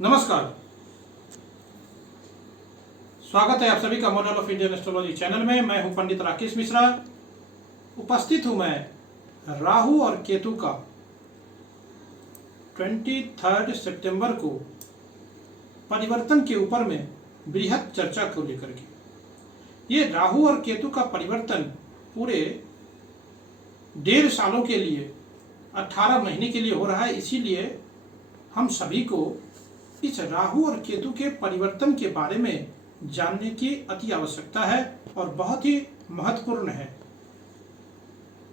नमस्कार, स्वागत है आप सभी का model of Indian astrology channel में। मैं हूं पंडित राकेश मिश्रा। उपस्थित हूं मैं राहु और केतु का 23 सितंबर को परिवर्तन के ऊपर में बृहद चर्चा को लेकर के। ये राहु और केतु का परिवर्तन पूरे 1.5 सालों के लिए 18 महीने के लिए हो रहा है। इसीलिए हम सभी को इस राहु और केतु के परिवर्तन के बारे में जानने की अति आवश्यकता है और बहुत ही महत्वपूर्ण है।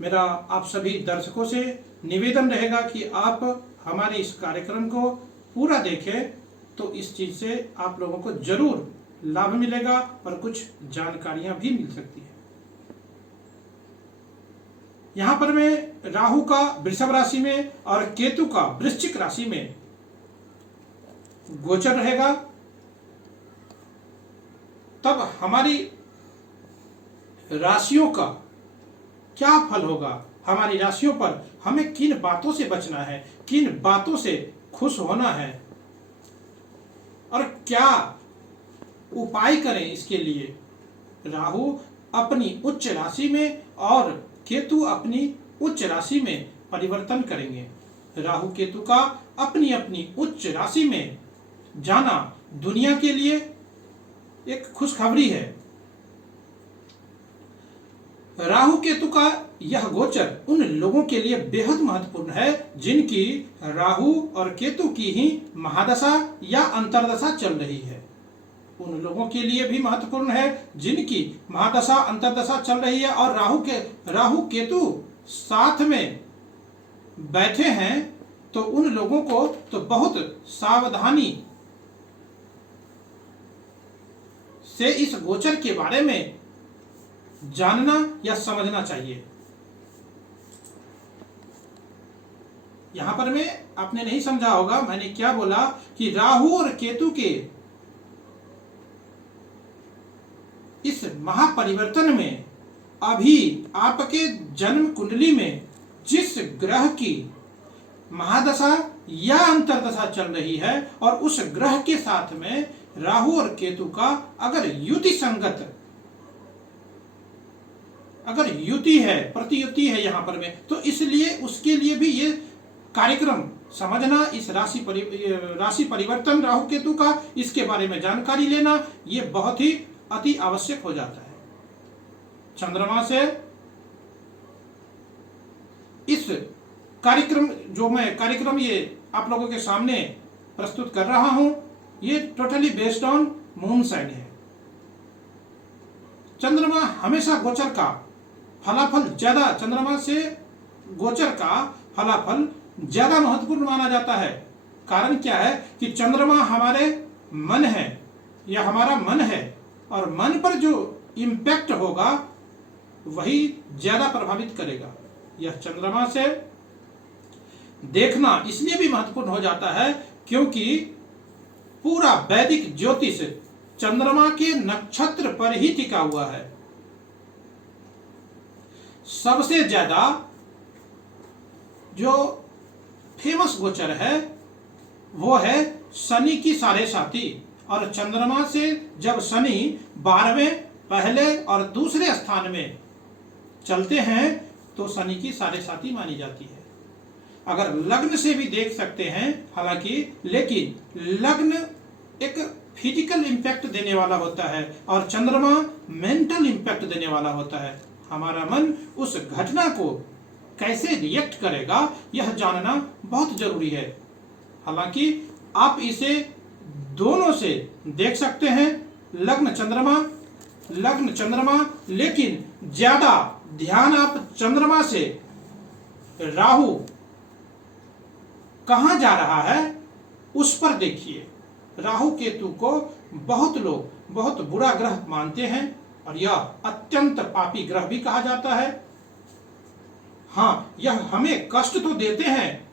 मेरा आप सभी दर्शकों से निवेदन रहेगा कि आप हमारे इस कार्यक्रम को पूरा देखें, तो इस चीज से आप लोगों को जरूर लाभ मिलेगा और कुछ जानकारियां भी मिल सकती है। यहां पर मैं राहु का वृषभ राशि में और केतु का वृश्चिक राशि में गोचर रहेगा, तब हमारी राशियों का क्या फल होगा, हमारी राशियों पर हमें किन बातों से बचना है, किन बातों से खुश होना है और क्या उपाय करें इसके लिए। राहु अपनी उच्च राशि में और केतु अपनी उच्च राशि में परिवर्तन करेंगे। राहु केतु का अपनी अपनी उच्च राशि में जाना दुनिया के लिए एक खुशखबरी है। राहु केतु का यह गोचर उन लोगों के लिए बेहद महत्वपूर्ण है जिनकी राहु और केतु की ही महादशा या अंतर्दशा चल रही है। उन लोगों के लिए भी महत्वपूर्ण है जिनकी महादशा अंतर्दशा चल रही है और राहु केतु साथ में बैठे हैं, तो उन लोगों को तो बहुत सावधानी से इस गोचर के बारे में जानना या समझना चाहिए। यहां पर मैं आपने नहीं समझा होगा मैंने क्या बोला कि राहु और केतु के इस महापरिवर्तन में अभी आपके जन्म कुंडली में जिस ग्रह की महादशा या अंतर्दशा चल रही है और उस ग्रह के साथ में राहु और केतु का अगर युति संगत अगर युति है, प्रतियुति है यहां पर में, तो इसलिए उसके लिए भी ये कार्यक्रम समझना, इस राशि परिवर्तन राहु केतु का, इसके बारे में जानकारी लेना, ये बहुत ही अति आवश्यक हो जाता है। चंद्रमा से इस कार्यक्रम ये आप लोगों के सामने प्रस्तुत कर रहा हूं, ये totally based on moon sign है। चंद्रमा हमेशा गोचर का फलाफल ज्यादा, चंद्रमा से गोचर का फलाफल ज्यादा महत्वपूर्ण माना जाता है। कारण क्या है कि चंद्रमा हमारे मन है या हमारा मन है और मन पर जो इम्पैक्ट होगा वही ज्यादा प्रभावित करेगा। यह चंद्रमा से देखना इसलिए भी महत्वपूर्ण हो जाता है क्योंकि पूरा वैदिक ज्योतिष चंद्रमा के नक्षत्र पर ही टिका हुआ है। सबसे ज्यादा जो फेमस गोचर है वो है शनि की 7.5, और चंद्रमा से जब शनि 12वें पहले और दूसरे स्थान में चलते हैं तो शनि की 7.5 मानी जाती है। अगर लग्न से भी देख सकते हैं हालांकि, लेकिन लग्न एक फिजिकल इंपैक्ट देने वाला होता है और चंद्रमा मेंटल इंपैक्ट देने वाला होता है। हमारा मन उस घटना को कैसे रिएक्ट करेगा यह जानना बहुत जरूरी है। हालांकि आप इसे दोनों से देख सकते हैं, लग्न चंद्रमा, लेकिन ज्यादा ध्यान आप चंद्रमा से राहु कहां जा रहा है उस पर देखिए। राहु केतु को बहुत लोग बहुत बुरा ग्रह मानते हैं और यह अत्यंत पापी ग्रह भी कहा जाता है। हाँ, यह हमें कष्ट तो देते हैं,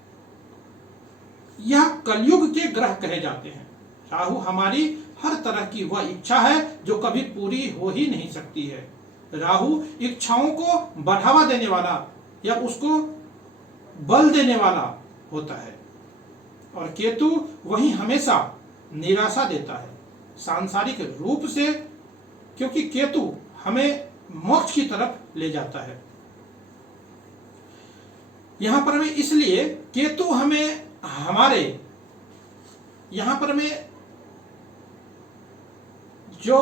यह कलयुग के ग्रह कहे जाते हैं। राहु हमारी हर तरह की वह इच्छा है जो कभी पूरी हो ही नहीं सकती है। राहु इच्छाओं को बढ़ावा देने वाला या उसको बल देने वाला होता है और केतु वही हमेशा निराशा देता है सांसारिक रूप से, क्योंकि केतु हमें मोक्ष की तरफ ले जाता है। यहां पर हमें इसलिए केतु हमें हमारे यहां पर हमें जो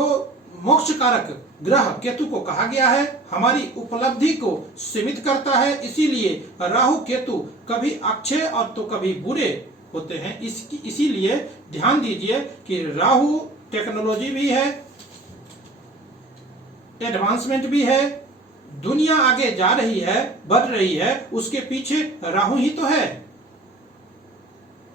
मोक्ष कारक ग्रह केतु को कहा गया है, हमारी उपलब्धि को सीमित करता है। इसीलिए राहु केतु कभी अच्छे और तो कभी बुरे होते हैं। इसीलिए ध्यान दीजिए कि राहु टेक्नोलॉजी भी है, एडवांसमेंट भी है, दुनिया आगे जा रही है, बढ़ रही है, उसके पीछे राहु ही तो है।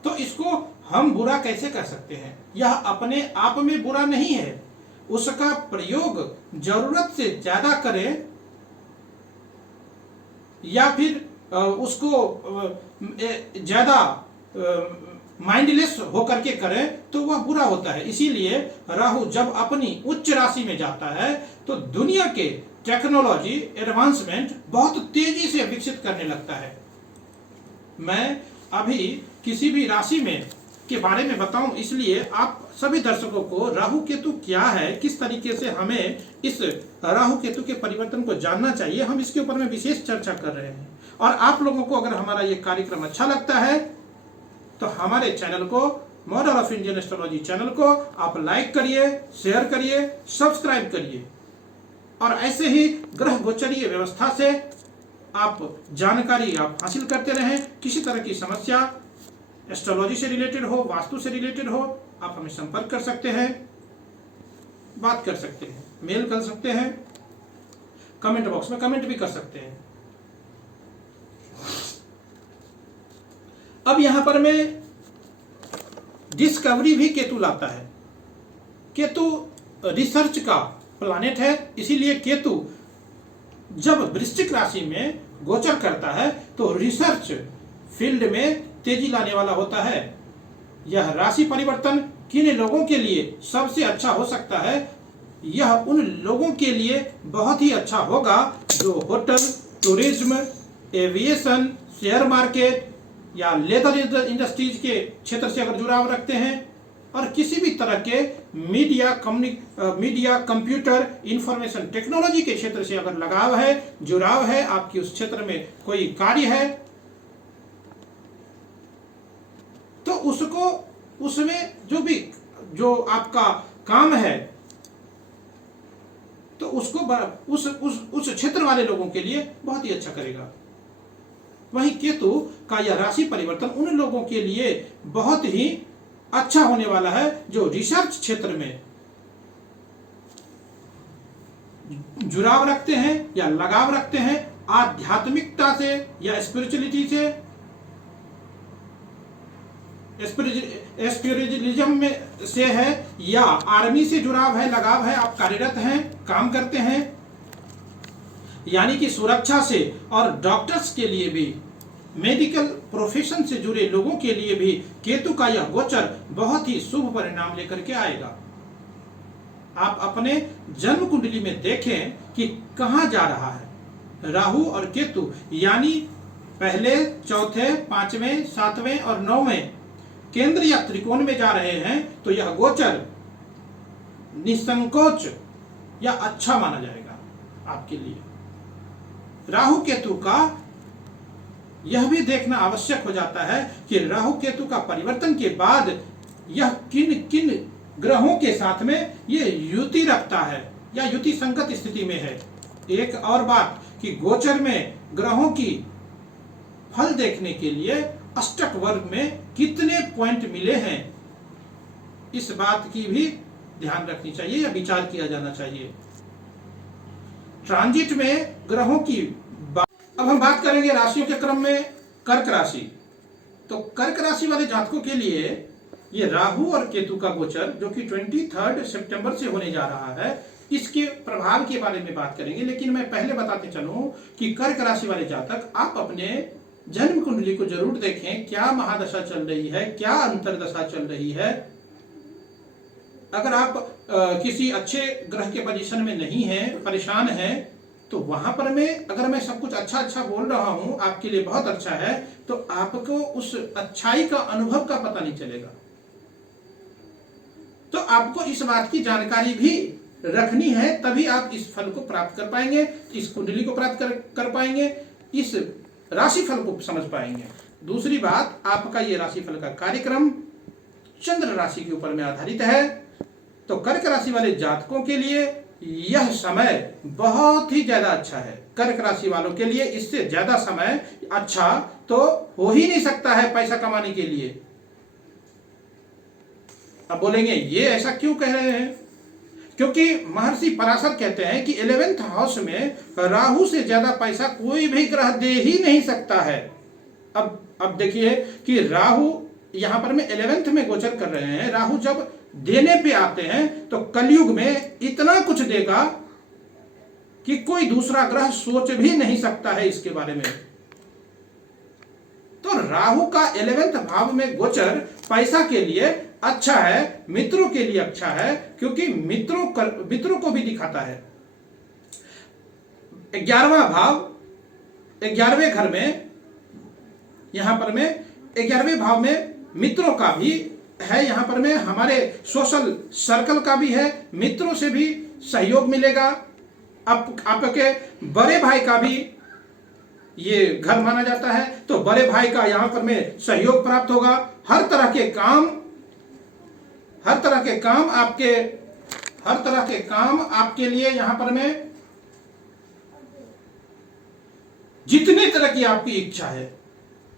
तो इसको हम बुरा कैसे कर सकते हैं? यह अपने आप में बुरा नहीं है, उसका प्रयोग जरूरत से ज्यादा करें या फिर उसको ज्यादा माइंडलेस होकर के करें तो वह बुरा होता है। इसीलिए राहु जब अपनी उच्च राशि में जाता है तो दुनिया के टेक्नोलॉजी एडवांसमेंट बहुत तेजी से विकसित करने लगता है। मैं अभी किसी भी राशि में के बारे में बताऊं, इसलिए आप सभी दर्शकों को राहु केतु क्या है, किस तरीके से हमें इस राहु केतु के परिवर्तन को जानना चाहिए, हम इसके ऊपर में विशेष चर्चा कर रहे हैं। और आप लोगों को अगर हमारा ये कार्यक्रम अच्छा लगता है तो हमारे चैनल को, model of Indian astrology channel को आप लाइक करिए, शेयर करिए, सब्सक्राइब करिए और ऐसे ही ग्रह गोचरीय व्यवस्था से आप जानकारी आप हासिल करते रहें। किसी तरह की समस्या एस्ट्रोलॉजी से रिलेटेड हो, वास्तु से रिलेटेड हो, आप हमें संपर्क कर सकते हैं, बात कर सकते हैं, मेल कर सकते हैं, कमेंट बॉक्स में कमेंट भी कर सकते हैं। अब यहां पर मैं डिस्कवरी भी केतु लाता है। केतु रिसर्च का प्लैनेट है, इसीलिए केतु जब वृश्चिक राशि में गोचर करता है तो रिसर्च फील्ड में तेजी लाने वाला होता है। यह राशि परिवर्तन किन लोगों के लिए सबसे अच्छा हो सकता है? यह उन लोगों के लिए बहुत ही अच्छा होगा जो hotel, tourism, aviation, share market या लेदर इंडस्ट्रीज के क्षेत्र से अगर जुड़ाव रखते हैं और किसी भी तरह के मीडिया, कंप्यूटर, इंफॉर्मेशन टेक्नोलॉजी के क्षेत्र से अगर लगाव है, जुड़ाव है, आपकी उस क्षेत्र में कोई कार्य है तो उसको, उसमें जो आपका काम है तो उसको उस क्षेत्र वाले लोगों के लिए बहुत ही अच्छा करेगा। वहीं केतु का यह राशि परिवर्तन उन लोगों के लिए बहुत ही अच्छा होने वाला है जो रिसर्च क्षेत्र में जुड़ाव रखते हैं या लगाव रखते हैं, आध्यात्मिकता से या स्पिरिचुअलिटी से, स्पिरिचुअलिज्म में से है या आर्मी से जुड़ाव है, लगाव है, आप कार्यरत हैं, काम करते हैं, यानी कि सुरक्षा से, और डॉक्टर्स के लिए भी, मेडिकल प्रोफेशन से जुड़े लोगों के लिए भी केतु का यह गोचर बहुत ही शुभ परिणाम लेकर के आएगा। आप अपने जन्म कुंडली में देखें कि कहां जा रहा है राहु और केतु, यानी पहले, चौथे, पांचवें, सातवें और नौवें केंद्र या त्रिकोण में जा रहे हैं तो यह गोचर निसंकोच या अच्छा माना जाएगा आपके लिए। राहु केतु का यह भी देखना आवश्यक हो जाता है कि राहु केतु का परिवर्तन के बाद यह किन किन ग्रहों के साथ में ये युति रखता है या युति संगत स्थिति में है। एक और बात कि गोचर में ग्रहों की फल देखने के लिए अष्टक वर्ग में कितने पॉइंट मिले हैं, इस बात की भी ध्यान रखनी चाहिए या विचार किया जाना चाहिए। ट्रांजिट में ग्रहों की अब हम बात करेंगे राशियों के क्रम में कर्क राशि। तो कर्क राशि वाले जातकों के लिए ये राहु और केतु का गोचर जो कि 23 सितंबर से होने जा रहा है, इसके प्रभाव के बारे में बात करेंगे। लेकिन मैं पहले बताते चलूं कि कर्क राशि वाले जातक आप अपने जन्म कुंडली को जरूर देखें, क्या महादशा चल रही है, क्या अंतरदशा चल रही है। अगर आप किसी अच्छे ग्रह के पोजीशन में नहीं है, परेशान हैं, तो वहां पर अगर मैं सब कुछ अच्छा बोल रहा हूं, आपके लिए बहुत अच्छा है, तो आपको उस अच्छाई का अनुभव का पता नहीं चलेगा। आपको इस बात की जानकारी भी रखनी है, तभी आप इस फल को प्राप्त कर पाएंगे, इस कुंडली को प्राप्त कर पाएंगे, इस राशिफल को समझ पाएंगे। दूसरी बात, आपका ये राशिफल का कार्यक्रम चंद्र राशि के ऊपर में आधारित है। तो कर्क राशि वाले जातकों के लिए यह समय बहुत ही ज्यादा अच्छा है। कर्क राशि वालों के लिए इससे ज्यादा समय अच्छा तो हो ही नहीं सकता है पैसा कमाने के लिए। अब बोलेंगे ये ऐसा क्यों कह रहे हैं? क्योंकि महर्षि पराशर कहते हैं कि 11th हाउस में राहु से ज्यादा पैसा कोई भी ग्रह दे ही नहीं सकता है। अब देखिए कि राहु यहां पर में 11th में गोचर कर रहे हैं। राहु जब देने पे आते हैं तो कलयुग में इतना कुछ देगा कि कोई दूसरा ग्रह सोच भी नहीं सकता है इसके बारे में। तो राहु का 11th भाव में गोचर पैसा के लिए अच्छा है, मित्रों के लिए अच्छा है, क्योंकि मित्रों को भी दिखाता है। 11वां भाव 11वें घर में, यहां पर में 11वें भाव में मित्रों का भी है, यहां पर में हमारे सोशल सर्कल का भी है, मित्रों से भी सहयोग मिलेगा। आपके बड़े भाई का भी ये घर माना जाता है, तो बड़े भाई का यहां पर में सहयोग प्राप्त होगा। हर तरह के काम आपके लिए यहां पर में जितने तरह की आपकी इच्छा है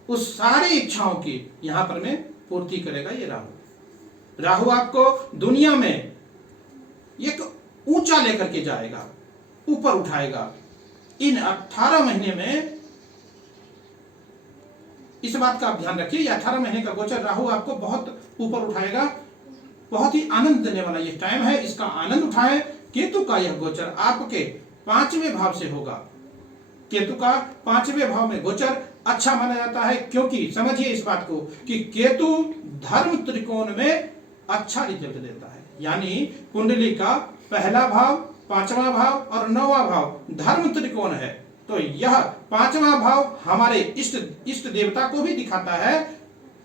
उस सारी इच्छाओं की यहां पर में पूर्ति करेगा ये राहु। राहु आपको दुनिया में एक ऊंचा लेकर के जाएगा, ऊपर उठाएगा। इन 18 महीने में इस बात का आप ध्यान रखिए, ये 18 महीने का गोचर राहु आपको बहुत ऊपर उठाएगा। बहुत ही आनंद देने वाला ये टाइम है, इसका आनंद उठाएं। केतु का यह गोचर आपके 5वें भाव से होगा। केतु का 5वें भाव में गोचर अच्छा माना जाता है, क्योंकि समझिए इस बात को कि केतु धर्म त्रिकोण में अच्छा रिजल्ट देता है। यानी कुंडली का पहला भाव, 5वां भाव और 9वां भाव धर्म त्रिकोण है। तो यह 5वां भाव हमारे इष्ट देवता को भी दिखाता है,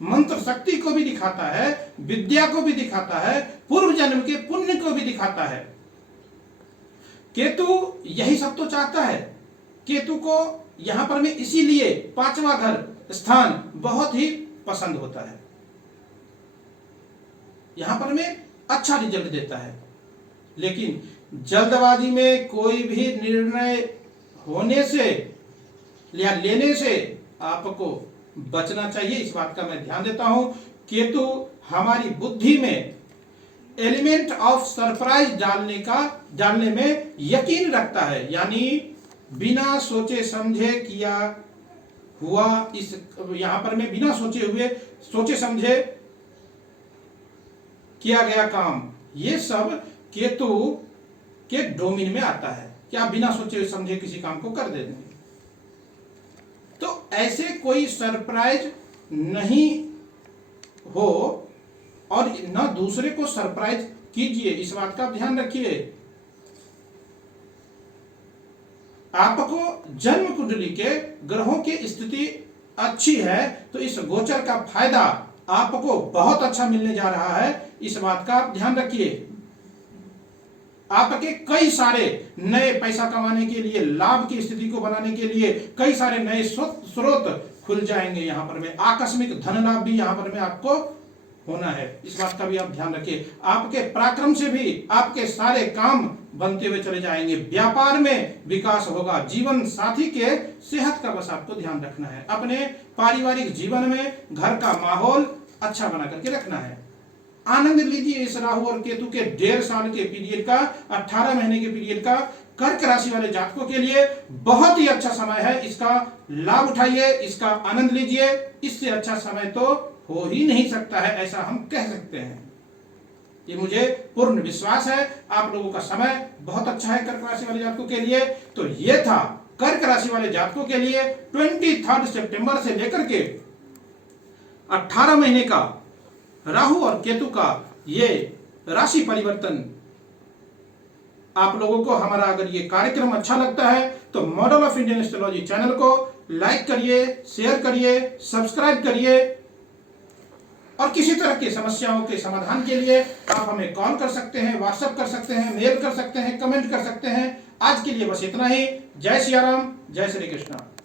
मंत्र शक्ति को भी दिखाता है, विद्या को भी दिखाता है, पूर्व जन्म के पुण्य को भी दिखाता है। केतु यही सब तो चाहता है। केतु को यहां पर में इसीलिए 5वां घर स्थान बहुत ही पसंद होता है, यहां पर में अच्छा रिजल्ट देता है। लेकिन जल्दबाजी में कोई भी निर्णय होने से या लेने से आपको बचना चाहिए, इस बात का मैं ध्यान देता हूं। केतु हमारी बुद्धि में एलिमेंट ऑफ सरप्राइज डालने में यकीन रखता है। यानी बिना सोचे समझे किया हुआ, इस यहां पर में बिना सोचे समझे किया गया काम, ये सब केतु के डोमेन में आता है कि आप बिना सोचे समझे किसी काम को कर देते हैं। तो ऐसे कोई सरप्राइज नहीं हो और न दूसरे को सरप्राइज कीजिए, इस बात का ध्यान रखिए। आपको जन्म कुंडली के ग्रहों की स्थिति अच्छी है तो इस गोचर का फायदा आपको बहुत अच्छा मिलने जा रहा है, इस बात का आप ध्यान रखिए। आपके कई सारे नए पैसा कमाने के लिए, लाभ की स्थिति को बनाने के लिए कई सारे नए स्रोत खुल जाएंगे। यहां पर में आकस्मिक धन लाभ भी यहां पर में आपको होना है, इस बात का भी आप ध्यान रखिए। आपके पराक्रम से भी आपके सारे काम बनते हुए चले जाएंगे, व्यापार में विकास होगा। जीवन साथी के सेहत का बस आपको ध्यान रखना है। अपने पारिवारिक जीवन में घर का माहौल अच्छा बना करके रखना है। आनंद लीजिए इस राहु और केतु के 1.5 साल के पीरियड का, 18 महीने के पीरियड का। कर्क राशि वाले जातकों के लिए बहुत ही अच्छा समय है, इसका लाभ उठाइए, इसका आनंद लीजिए। इससे अच्छा समय तो हो ही नहीं सकता है, ऐसा हम कह सकते हैं। ये मुझे पूर्ण विश्वास है। आप लोगों का समय बहुत अच्छा है कर्क राशि वाले जातकों के लिए। तो ये था कर्क राशि वाले जातकों के लिए 23 सितंबर से लेकर के 18 महीने का राहु और केतु का ये राशि परिवर्तन। आप लोगों को हमारा अगर ये कार्यक्रम अच्छा लगता है तो model of Indian astrology channel को लाइक करिए, शेयर करिए, सब्सक्राइब करिए और किसी तरह की समस्याओं के समाधान के लिए आप हमें कॉल कर सकते हैं, व्हाट्सएप कर सकते हैं, मेल कर सकते हैं, कमेंट कर सकते हैं। आज के लिए बस इतना ही। जय सिया राम, जय श्री कृष्ण।